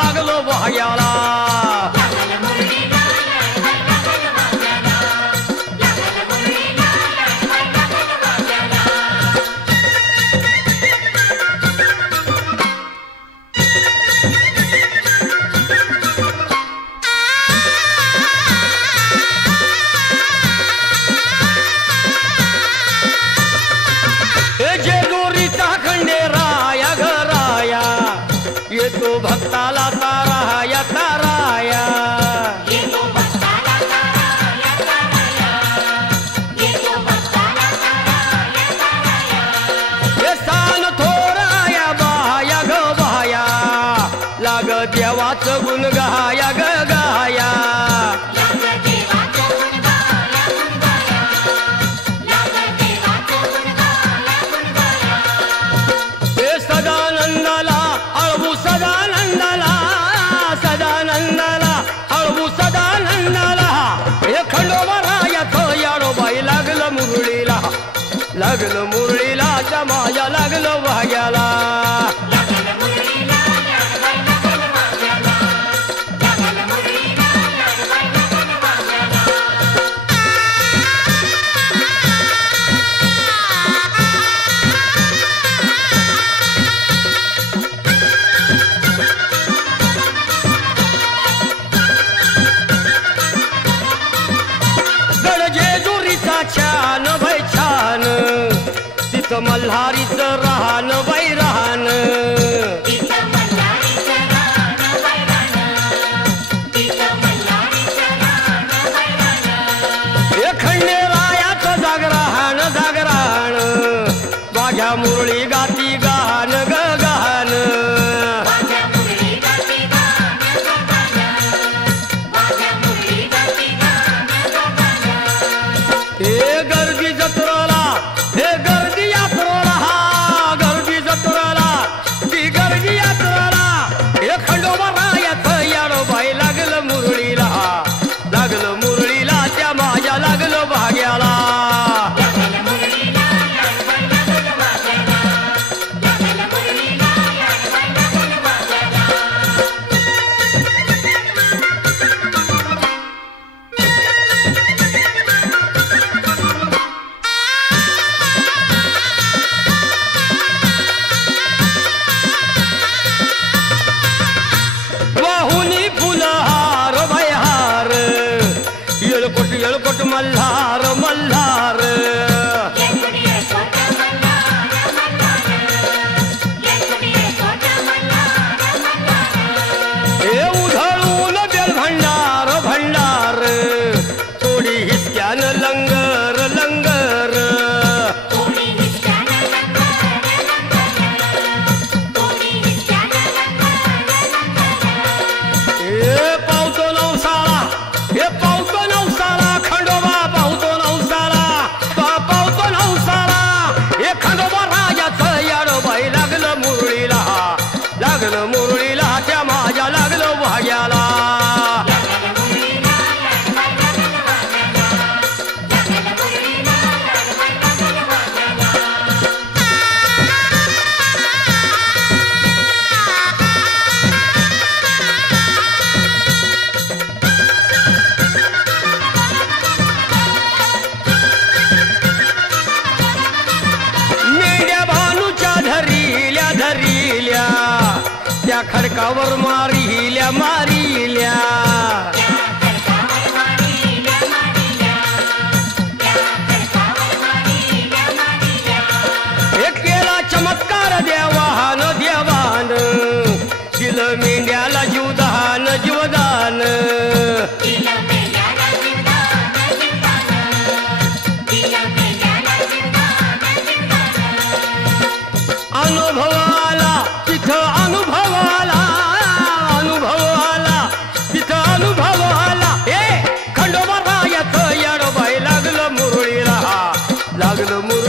लागलो वाह्याला येतो भक्ताला ताराया ताराया येतो भक्ताला ताराया ताराया येतो भक्ताला ताराया ताराया हे सान थोराया बाया ग बाया लाग देवाचं गुण गाया ग गाया लाग देवाचं गुण गाया गुण गाया लाग देवाचं गुण गाया गुण गाया हे सदानंदाला अळवू सदानंदाला सदानंदाला अळवू सदानंदाला हे खंडोबारायाचं याडोबाई लागलं मुरळीला लागलं मुरळीला जमाया लागलं वाग्याला लागल मुरळीला याडबाई लागल वाग्याला लागल मुरळीला याडबाई लागल वाग्याला गडजेजुरीचा छान भय छान तिथं मल्हारीचं राहण बाई राहण तिथं मल्हारीचं रान बैरान तिथं मल्हारीचं रान बैरान हे खंडेरायाचं जागराहण जागराहण माझ्या मुरळी गाती गान ग गान माझ्या मुरळी गाती गान गान माझ्या मुरळी गाती गान गान हे गर्दी जत्रेला हे गर्दी यात्रेला हा गर्दी जत्रेला ती गर्दी यात्रेला हे खंडोबारायाचं याडोबाई लागलं मुरळीला लागलं मुरळीला त्या माझ्या लागलं भाग्याला लागल मुरळीला याडबाई लागल वाग्याला लागल मुरळीला याडबाई लागल वाग्याला वाहुनी फुलहार भयहार येळकोट मल्हार मल्हार येकुडिये कोट मल्हार मल्हार येकुडिये कोट मल्हार मल्हार हे उधळून बेल भंडार भंडार थोडी हिसक्यान लंगर लंगर कोणी हिसक्यानं लंगर लंगर कोणी हिसक्यानं लंगर लंगर हे पावतो नवसाला हे पावतो नवसाला खंडोबा पावतो नवसाला पावतो नवसाला हे खंडोबा राजाचं याडोबाई लागलं मुरळीला लागलं मुरळीला त्या माझ्या लागलं वाग्याला लागल मुरळीला याडबाई लागल वाग्याला लागल मुरळीला याडबाई लागल वाग्याला मेंढ्या भानूच्या धरिल्या धरिल्या त्या खडकावर मारिल्या मारिल्या त्या खडकावर मारिल्या मारिल्या त्या खडकावर मारिल्या मारिल्या हे केला चमत्कार देवान देवान दिलं मेंढ्याला जीवदान जीवदान दिलं मेल्याला जीवदान जीवदान दिलं मेल्याला जीवदान जीवदान अनुभव आला तिथं अनुभव आला अनुभव आला तिथं अनुभव आला हे खंडोबा रायाचं याडोबाई लागलं मुरळीला लागलं मुरळीला